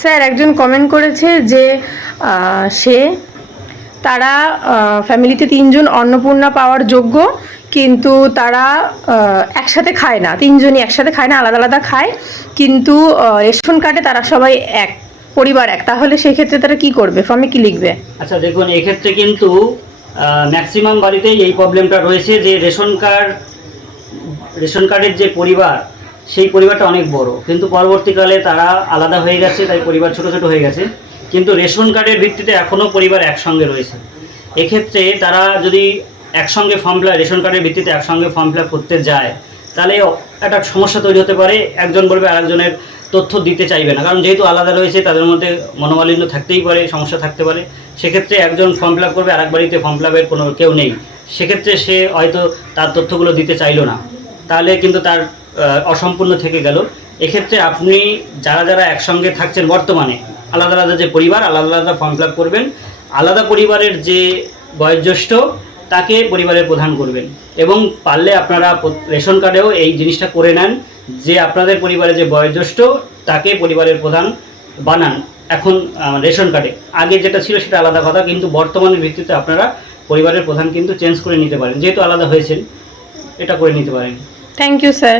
Sir একজন comment করেছে যে সে তারা ফ্যামিলিতে 3 জন অন্নপূর্ণা পাওয়ার যোগ্য, কিন্তু তারা একসাথে খায় না, 3জনই একসাথে খায় না, আলাদা আলাদা খায়। কিন্তু রেশন কার্ডে তারা সবাই এক, পরিবার এক। তাহলে সেক্ষেত্রে তারা কি করবে, ফর্মে কি লিখবে? আচ্ছা দেখুন, এক্ষেত্রে কিন্তু ম্যাক্সিমাম বাড়িতেই এই প্রবলেমটা রয়েছে যে রেশন কার্ডের যে পরিবার, সেই পরিবারটা অনেক বড়, কিন্তু পরবর্তীকালে তারা আলাদা হয়ে গেছে, তাই পরিবার ছোট ছোট হয়ে গেছে। কিন্তু রেশন কার্ডের ভিত্তিতে এখনও পরিবার একসঙ্গে রয়েছে। এক্ষেত্রে তারা যদি একসঙ্গে রেশন কার্ডের ভিত্তিতে একসঙ্গে ফর্ম ফিল আপ করতে যায়, তাহলে একটা সমস্যা তৈরি হতে পারে। একজন বলবে আরেকজনের তথ্য দিতে চাইবে না, কারণ যেহেতু আলাদা রয়েছে তাদের মধ্যে মনোমালিন্য থাকতেই পারে, সমস্যা থাকতে পারে। সেক্ষেত্রে একজন ফর্ম ফিল আপ করবে, আরেক বাড়িতে ফর্ম ফিল আপের কোনো কেউ নেই, সেক্ষেত্রে সে হয়তো তার তথ্যগুলো দিতে চাইলো না, তাহলে কিন্তু তার অসম্পূর্ণ থেকে গেল। এক্ষেত্রে আপনি যারা যারা একসঙ্গে থাকছেন বর্তমানে, আলাদা আলাদা যে পরিবার, আলাদা আলাদা ফর্ম ফিল আপ করবেন। আলাদা পরিবারের যে বয়োজ্যেষ্ঠ, তাকে পরিবারের প্রধান করবেন। এবং পারলে আপনারা রেশন কার্ডেও এই জিনিসটা করে নেন যে আপনাদের পরিবারে যে বয়োজ্যেষ্ঠ, তাকে পরিবারের প্রধান বানান। এখন রেশন কার্ডে আগে যেটা ছিল সেটা আলাদা কথা, কিন্তু বর্তমানের ভিত্তিতে আপনারা পরিবারের প্রধান কিন্তু চেঞ্জ করে নিতে পারেন, যেহেতু আলাদা হয়েছেন, এটা করে নিতে পারেন। Thank you sir.